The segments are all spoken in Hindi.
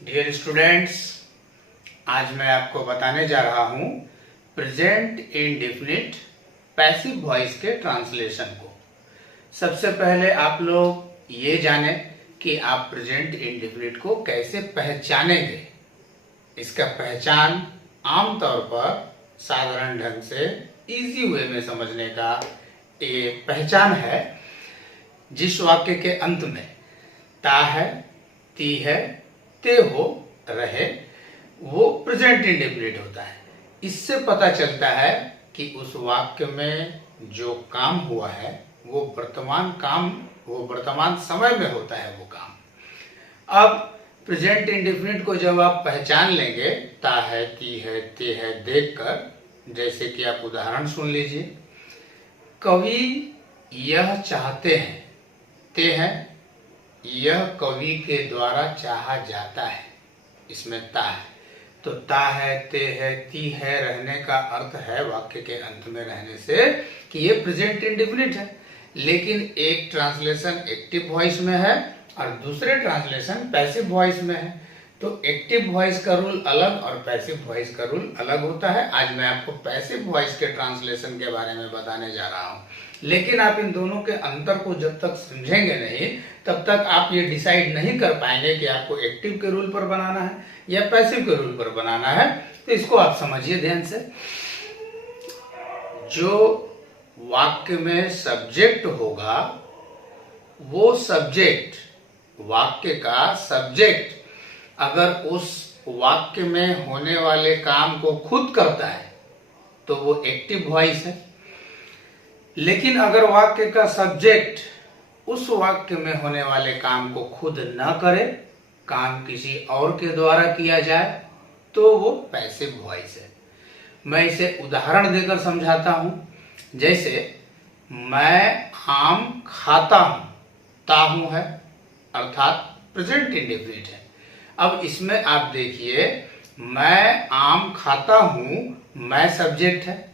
डियर स्टूडेंट्स, आज मैं आपको बताने जा रहा हूं प्रेजेंट इंडेफिनिट पैसिव वॉइस के ट्रांसलेशन को। सबसे पहले आप लोग ये जाने कि आप प्रेजेंट इंडेफिनिट को कैसे पहचानेंगे। इसका पहचान आमतौर पर साधारण ढंग से इजी वे में समझने का ये पहचान है। जिस वाक्य के अंत में ता है, ती है, ते हो, रहे, वो प्रेजेंट इंडेफिनिट होता है। इससे पता चलता है कि उस वाक्य में जो काम हुआ है वो वर्तमान समय में होता है वो काम। अब प्रेजेंट इंडेफिनिट को जब आप पहचान लेंगे ता है, ती है, ते है देखकर, जैसे कि आप उदाहरण सुन लीजिए। कवि यह चाहते हैं, ते है, यह कवि के द्वारा चाहा जाता है, इसमें ता है। तो ता है, ते है, ती है रहने का अर्थ है वाक्य के अंत में रहने से कि ये प्रेजेंट इंडेफिनिट है। लेकिन एक ट्रांसलेशन एक्टिव वॉइस में है और दूसरे ट्रांसलेशन पैसिव वॉइस में है। तो एक्टिव वॉइस का रूल अलग और पैसिव वॉइस का रूल अलग होता है। आज मैं आपको पैसिव वॉइस के ट्रांसलेशन के बारे में बताने जा रहा हूं। लेकिन आप इन दोनों के अंतर को जब तक समझेंगे नहीं तब तक आप ये डिसाइड नहीं कर पाएंगे कि आपको एक्टिव के रूल पर बनाना है या पैसिव के रूल पर बनाना है। तो इसको आप समझिए ध्यान से। जो वाक्य में सब्जेक्ट होगा वो सब्जेक्ट, वाक्य का सब्जेक्ट अगर उस वाक्य में होने वाले काम को खुद करता है तो वो एक्टिव वॉइस है। लेकिन अगर वाक्य का सब्जेक्ट उस वाक्य में होने वाले काम को खुद न करे, काम किसी और के द्वारा किया जाए, तो वो पैसिव वॉइस है। मैं इसे उदाहरण देकर समझाता हूं। जैसे मैं आम खाता हूं, ताहू है अर्थात प्रेजेंट इंडेफिनिट है। अब इसमें आप देखिए, मैं आम खाता हूं, मैं सब्जेक्ट है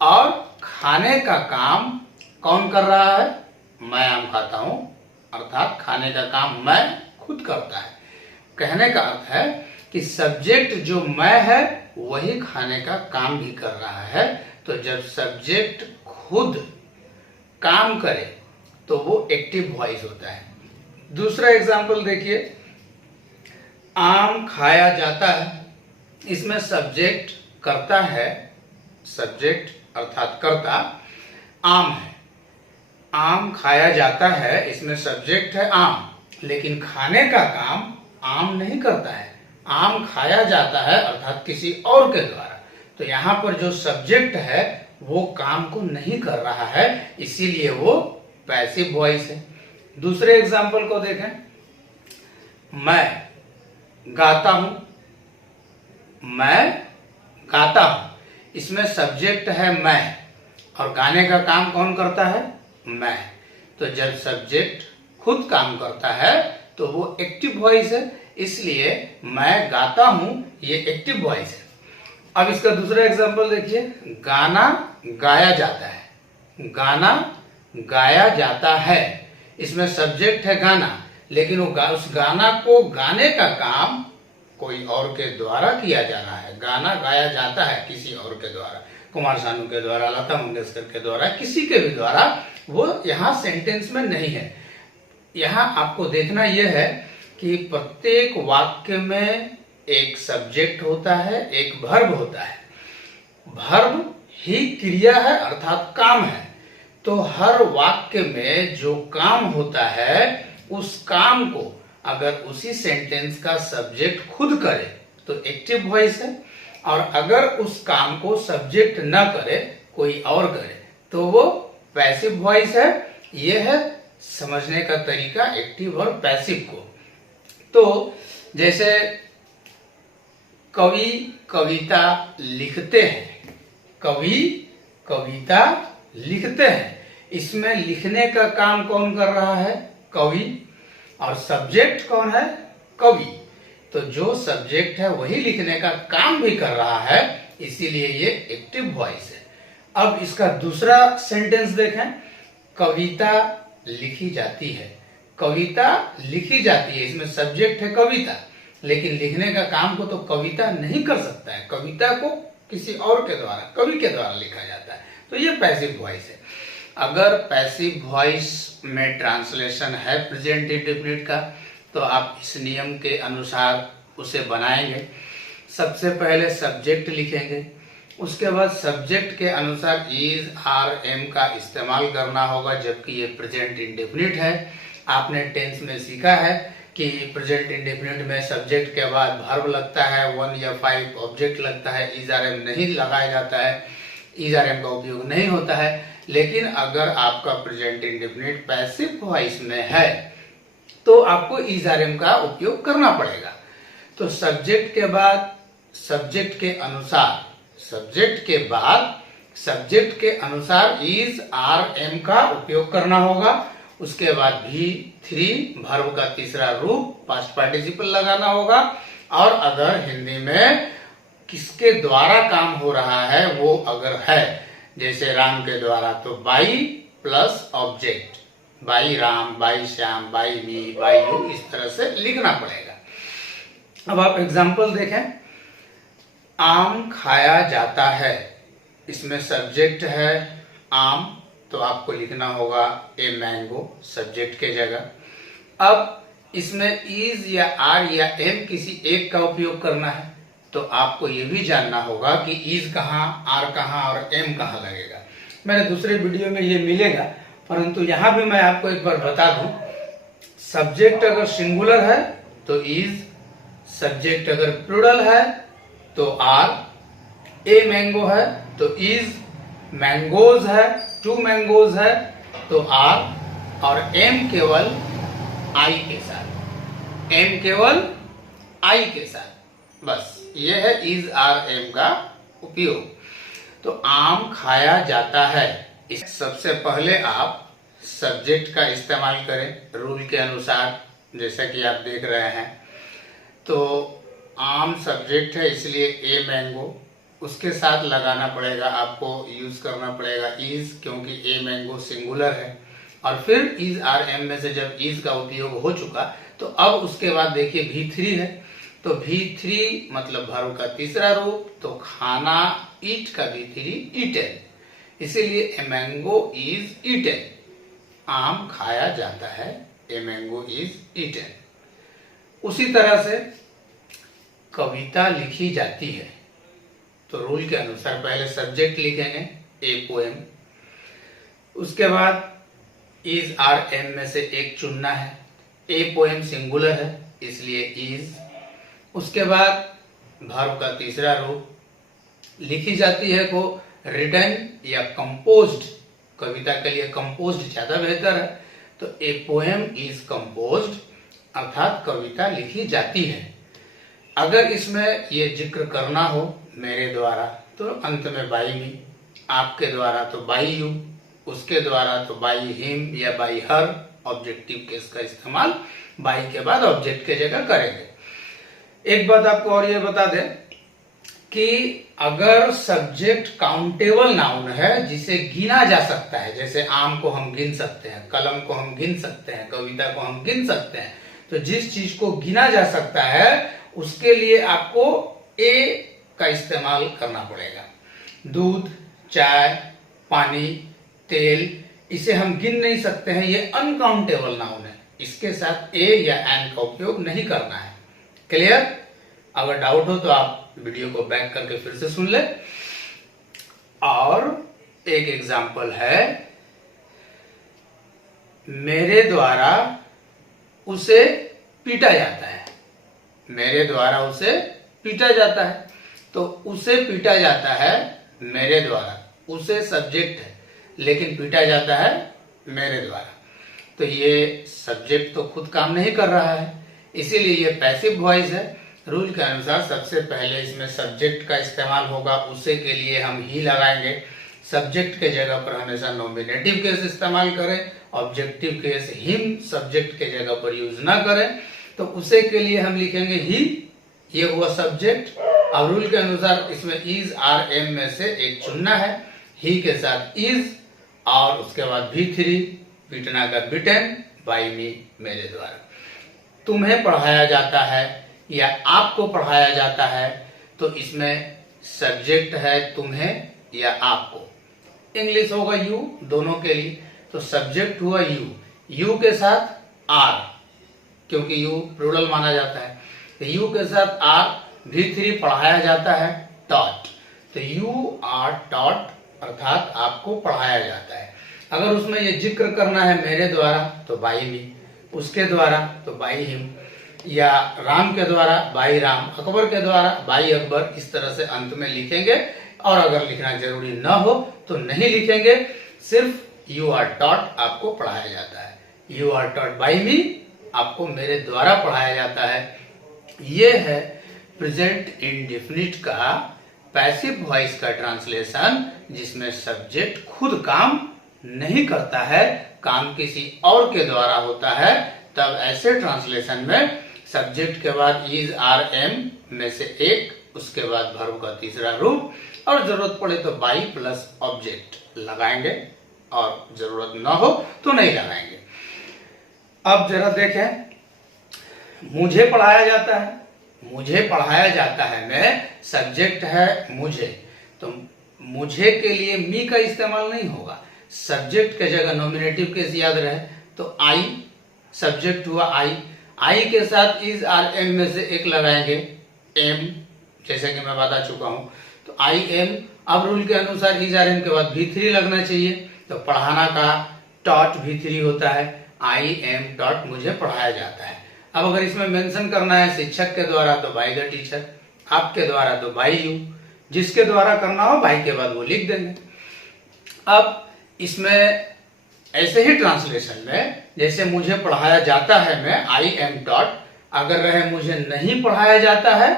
और खाने का काम कौन कर रहा है? मैं आम खाता हूं अर्थात खाने का काम मैं खुद करता है। कहने का अर्थ है कि सब्जेक्ट जो मैं है वही खाने का काम भी कर रहा है। तो जब सब्जेक्ट खुद काम करे तो वो एक्टिव वॉइस होता है। दूसरा एग्जांपल देखिए, आम खाया जाता है, इसमें सब्जेक्ट करता है, सब्जेक्ट अर्थात कर्ता आम है। आम खाया जाता है, इसमें सब्जेक्ट है आम, लेकिन खाने का काम आम नहीं करता है। आम खाया जाता है अर्थात किसी और के द्वारा। तो यहाँ पर जो सब्जेक्ट है वो काम को नहीं कर रहा है, इसीलिए वो पैसिव वॉइस है। दूसरे एग्जाम्पल को देखें, मैं गाता हूं, मैं गाता हूं, इसमें सब्जेक्ट है मैं और गाने का काम कौन करता है? मैं। तो जब सब्जेक्ट खुद काम करता है तो वो एक्टिव वॉइस है, इसलिए मैं गाता हूं ये एक्टिव वॉइस है। अब इसका दूसरा एग्जांपल देखिए, गाना गाया जाता है, गाना गाया जाता है, इसमें सब्जेक्ट है गाना, लेकिन उस गाना को गाने का काम कोई और के द्वारा किया जाना है। गाना गाया जाता है किसी और के द्वारा, कुमार सानू के द्वारा, लता मंगेशकर के द्वारा, किसी के भी द्वारा, वो यहाँ सेंटेंस में नहीं है। यहाँ आपको देखना यह है कि प्रत्येक वाक्य में एक सब्जेक्ट होता है, एक वर्ब होता है। वर्ब ही क्रिया है अर्थात काम है। तो हर वाक्य में जो काम होता है उस काम को अगर उसी सेंटेंस का सब्जेक्ट खुद करे तो एक्टिव वॉइस है, और अगर उस काम को सब्जेक्ट न करे, कोई और करे, तो वो पैसिव वॉइस है। यह है समझने का तरीका एक्टिव और पैसिव को। तो जैसे कवि कविता लिखते हैं, कवि कविता लिखते हैं, इसमें लिखने का काम कौन कर रहा है? कवि। और सब्जेक्ट कौन है? कवि। तो जो सब्जेक्ट है वही लिखने का काम भी कर रहा है, इसीलिए ये एक्टिव वॉइस है। अब इसका दूसरा सेंटेंस देखें, कविता लिखी जाती है, कविता लिखी जाती है, इसमें सब्जेक्ट है कविता, लेकिन लिखने का काम को तो कविता नहीं कर सकता है। कविता को किसी और के द्वारा, कवि के द्वारा लिखा जाता है। तो ये पैसिव वॉइस है। अगर पैसिव वॉइस में ट्रांसलेशन है प्रेजेंट इंडेफिनिट का, तो आप इस नियम के अनुसार उसे बनाएंगे। सबसे पहले सब्जेक्ट लिखेंगे, उसके बाद सब्जेक्ट के अनुसार इज, आर, एम का इस्तेमाल करना होगा, जबकि ये प्रेजेंट इंडेफिनिट है। आपने टेंस में सीखा है कि प्रेजेंट इंडेफिनिट में सब्जेक्ट के बाद वर्ब लगता है, 1 या 5 ऑब्जेक्ट लगता है, इज आर एम नहीं लगाया जाता है, इज आर एम का उपयोग नहीं होता है। लेकिन अगर आपका प्रेजेंट इंडेफिनिट पैसिव वॉइस में है तो आपको इज आर एम का उपयोग करना पड़ेगा। तो सब्जेक्ट के बाद सब्जेक्ट के अनुसार, सब्जेक्ट के बाद सब्जेक्ट के अनुसार इज, आर, एम का उपयोग करना होगा। उसके बाद V3 वर्ब का तीसरा रूप पास्ट पार्टिसिपल लगाना होगा। और अगर हिंदी में किसके द्वारा काम हो रहा है वो अगर है, जैसे राम के द्वारा, तो by plus object, by Ram, by Shyam, by me, by you, इस तरह से लिखना पड़ेगा। अब आप एग्जाम्पल देखें। आम खाया जाता है, इसमें सब्जेक्ट है आम, तो आपको लिखना होगा ए मैंगो सब्जेक्ट के जगह। अब इसमें इज या आर या एम किसी एक का उपयोग करना है, तो आपको ये भी जानना होगा कि इज कहाँ, आर कहाँ और एम कहाँ लगेगा। मेरे दूसरे वीडियो में ये मिलेगा, परंतु यहाँ भी मैं आपको एक बार बता दूं, सब्जेक्ट अगर सिंगुलर है तो इज, सब्जेक्ट अगर प्लूरल है तो आर, ए मैंगो है तो इज, मैंगोज है, 2 मैंगोज है तो आर, और एम केवल आई के साथ, एम केवल आई के साथ। बस ये है इज, आर, एम का उपयोग। तो आम खाया जाता है, इस सबसे पहले आप सब्जेक्ट का इस्तेमाल करें रूल के अनुसार, जैसा कि आप देख रहे हैं। तो आम सब्जेक्ट है, इसलिए ए मैंगो, उसके साथ लगाना पड़ेगा, आपको यूज करना पड़ेगा इज, क्योंकि ए मैंगो सिंगुलर है। और फिर इज, आर, एम में से जब इज का उपयोग हो चुका तो अब उसके बाद देखिए V3 है, तो V3 मतलब वर्ब का तीसरा रूप, तो खाना, ईट का V3 ईटन, इसीलिए ए मैंगो इज ईटन, आम खाया जाता है, ए मैंगो इज ईटन। उसी तरह से कविता लिखी जाती है, तो रूल के अनुसार पहले सब्जेक्ट लिखेंगे ए पोएम, उसके बाद इज, आर, एम में से एक चुनना है, ए पोएम सिंगुलर है इसलिए इज। उसके बाद वर्ब का तीसरा रूप लिखी जाती है को रिटन या कंपोज्ड, कविता के लिए कंपोज्ड ज्यादा बेहतर है, तो ए पोएम इज कंपोज्ड, अर्थात कविता लिखी जाती है। अगर इसमें ये जिक्र करना हो मेरे द्वारा तो अंत में बाई मी, आपके द्वारा तो बाई यू, उसके द्वारा तो बाई हिम या बाई हर, ऑब्जेक्टिव केस का इस्तेमाल बाई के बाद ऑब्जेक्ट के जगह करेंगे। एक बात आपको और ये बता दें कि अगर सब्जेक्ट काउंटेबल नाउन है जिसे गिना जा सकता है, जैसे आम को हम गिन सकते हैं, कलम को हम गिन सकते हैं, कविता को हम गिन सकते हैं, तो जिस चीज को गिना जा सकता है उसके लिए आपको ए का इस्तेमाल करना पड़ेगा। दूध, चाय, पानी, तेल, इसे हम गिन नहीं सकते हैं, ये अनकाउंटेबल नाउन है, इसके साथ ए या एन का उपयोग नहीं करना है। क्लियर? अगर डाउट हो तो आप वीडियो को बैक करके फिर से सुन ले। और एक एग्जाम्पल है, मेरे द्वारा उसे पीटा जाता है, मेरे द्वारा उसे पीटा जाता है, तो उसे पीटा जाता है मेरे द्वारा, उसे सब्जेक्ट है लेकिन पीटा जाता है मेरे द्वारा, तो ये सब्जेक्ट तो खुद काम नहीं कर रहा है, इसीलिए ये पैसिव वॉइस है। रूल के अनुसार सबसे पहले इसमें सब्जेक्ट का इस्तेमाल होगा, उसे के लिए हम ही लगाएंगे। सब्जेक्ट के जगह पर हमेशा नॉमिनेटिव केस इस्तेमाल करें, ऑब्जेक्टिव केस हिम सब्जेक्ट के जगह पर यूज ना करें। तो उसे के लिए हम लिखेंगे ही, ये हुआ सब्जेक्ट। अब रूल के अनुसार इसमें इज, आर, एम में से एक चुनना है, ही के साथ इज, और उसके बाद V3 पीटना का बिटन, बाई मी मेरे द्वारा। तुम्हें पढ़ाया जाता है, या आपको पढ़ाया जाता है, तो इसमें सब्जेक्ट है तुम्हें या आपको। इंग्लिश होगा यू, दोनों के लिए, तो सब्जेक्ट हुआ यू, यू के साथ आर, क्योंकि यू प्लूरल माना जाता है, तो यू के साथ आर, V3 पढ़ाया जाता है टॉट, तो यू आर टॉट अर्थात आपको पढ़ाया जाता है। अगर उसमें ये जिक्र करना है मेरे द्वारा तो बाई मी, उसके द्वारा तो बाई हिम, या राम के द्वारा बाई राम, अकबर के द्वारा बाई अकबर, इस तरह से अंत में लिखेंगे। और अगर लिखना जरूरी न हो तो नहीं लिखेंगे, सिर्फ यू आर टॉट आपको पढ़ाया जाता है, यू आर टॉट बाई मी, आपको मेरे द्वारा पढ़ाया जाता है। ये है प्रेजेंट इंडेफिनिट का पैसिव वॉइस का ट्रांसलेशन, जिसमें सब्जेक्ट खुद काम नहीं करता है, काम किसी और के द्वारा होता है। तब ऐसे ट्रांसलेशन में सब्जेक्ट के बाद इज आर एम में से एक, उसके बाद वर्ब का तीसरा रूप, और जरूरत पड़े तो बाई प्लस ऑब्जेक्ट लगाएंगे, और जरूरत न हो तो नहीं लगाएंगे। अब जरा देखें, मुझे पढ़ाया जाता है, मुझे पढ़ाया जाता है में सब्जेक्ट है मुझे, तो मुझे के लिए मी का इस्तेमाल नहीं होगा, सब्जेक्ट के जगह नॉमिनेटिव केस याद रहे तो आई, सब्जेक्ट हुआ आई, आई के साथ इज आर एम में से एक लगाएंगे, एम, जैसे कि मैं बता चुका हूं, तो आई एम। अब रूल के अनुसार इज आर एम के बाद V3 लगना चाहिए, तो पढ़ाना का टॉट V3 होता है, आई एम टॉट मुझे पढ़ाया जाता है। अब अगर इसमें मेंशन करना है शिक्षक के द्वारा तो बाय द टीचर, आपके द्वारा तो बाय यू, जिसके द्वारा करना हो बाय के बाद वो लिख देंगे। अब इसमें ऐसे ही ट्रांसलेशन में जैसे मुझे पढ़ाया जाता है में आई एम टॉट, अगर रहे मुझे नहीं पढ़ाया जाता है,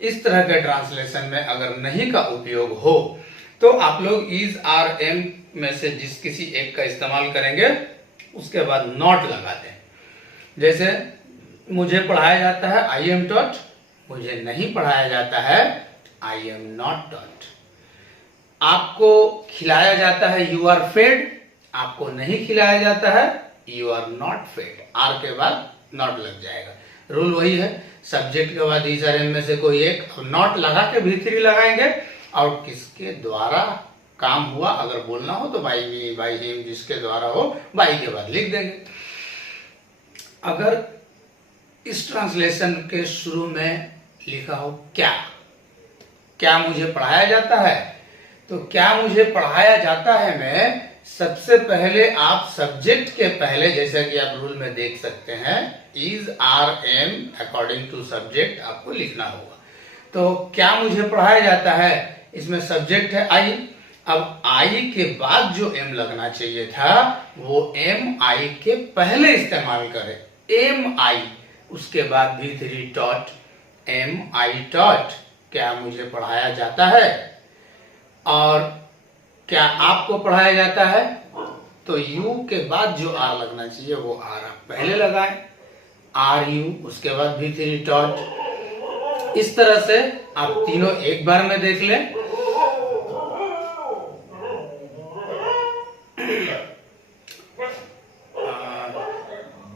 इस तरह के ट्रांसलेशन में अगर नहीं का उपयोग हो तो आप लोग इज आर एम में से जिस किसी एक का इस्तेमाल करेंगे, उसके बाद नॉट लगा दें। जैसे मुझे पढ़ाया जाता है आई एम टॉट, मुझे नहीं पढ़ाया जाता है आई एम नॉट टॉट। आपको खिलाया जाता है यू आर फेड, आपको नहीं खिलाया जाता है you are not fed, are के बाद नॉट लग जाएगा। रूल वही है, सब्जेक्ट के बाद इज आर एम में से कोई एक नॉट लगा के V3 लगाएंगे, और किसके द्वारा काम हुआ अगर बोलना हो तो बाई मी, बाई हिम, जिसके द्वारा हो बाई के बाद लिख देंगे। अगर इस ट्रांसलेशन के शुरू में लिखा हो क्या, क्या मुझे पढ़ाया जाता है, तो क्या मुझे पढ़ाया जाता है में सबसे पहले आप सब्जेक्ट के पहले, जैसा कि आप रूल में देख सकते हैं, is are am according to subject आपको लिखना होगा। तो क्या मुझे पढ़ाया जाता है, इसमें सब्जेक्ट है आई, अब आई के बाद जो एम लगना चाहिए था वो एम आई के पहले इस्तेमाल करें, एम आई, उसके बाद V3 taught, M I taught, क्या मुझे पढ़ाया जाता है, और क्या आपको पढ़ाया जाता है, तो यू के बाद जो आर लगना चाहिए वो आर आप पहले लगाएं, आर यू, उसके बाद V3 टॉट। इस तरह से आप तीनों एक बार में देख लें।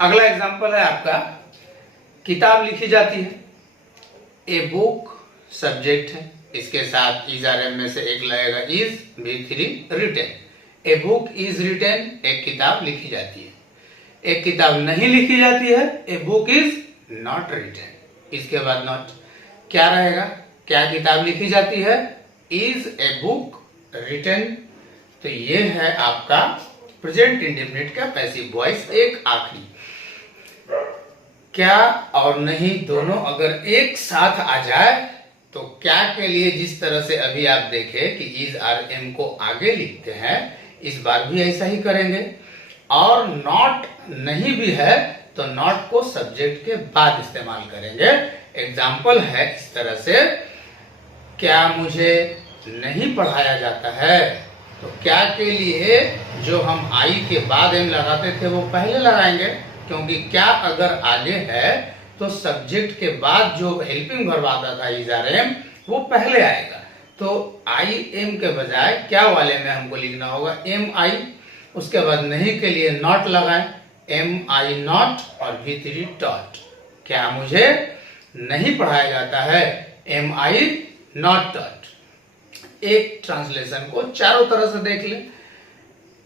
अगला एग्जांपल है आपका, किताब लिखी जाती है, ए बुक सब्जेक्ट है, इसके साथ इज आर एम में से एक लगेगा is, V3 written, a book is written, एक किताब लिखी जाती है। एक किताब नहीं लिखी जाती है, a book is not written, इसके बाद नॉट, क्या रहेगा, क्या किताब लिखी जाती है, इज ए बुक रिटेन। तो ये है आपका प्रेजेंट इंडेफिनिट का पैसिव वॉइस। एक आखिरी, क्या और नहीं दोनों अगर एक साथ आ जाए तो क्या के लिए जिस तरह से अभी आप देखे कि इज आर एम को आगे लिखते हैं, इस बार भी ऐसा ही करेंगे। और नॉट नहीं भी है तो नॉट को सब्जेक्ट के बाद इस्तेमाल करेंगे। एग्जाम्पल है इस तरह से, क्या मुझे नहीं पढ़ाया जाता है, तो क्या के लिए जो हम आई के बाद एम लगाते थे वो पहले लगाएंगे, क्योंकि क्या अगर आगे है तो सब्जेक्ट के बाद जो हेल्पिंग वर्ब आता था इज आर एम वो पहले आएगा। तो आई एम के बजाय क्या वाले में हमको लिखना होगा एम आई, उसके बाद नहीं के लिए नॉट लगाएं, एम आई नॉट और V3 टॉट। क्या मुझे नहीं पढ़ाया जाता है, एम आई नॉट टॉट। एक ट्रांसलेशन को चारों तरह से देख ले।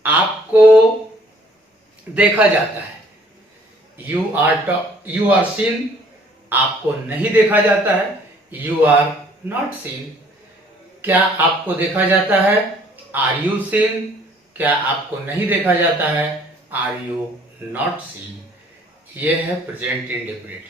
आपको देखा जाता है, यू आर सीन, आपको नहीं देखा जाता है, यू आर नॉट सीन। क्या आपको देखा जाता है, आर यू सीन। क्या आपको नहीं देखा जाता है, आर यू नॉट सीन। ये है प्रेजेंट इंडेफिनिट।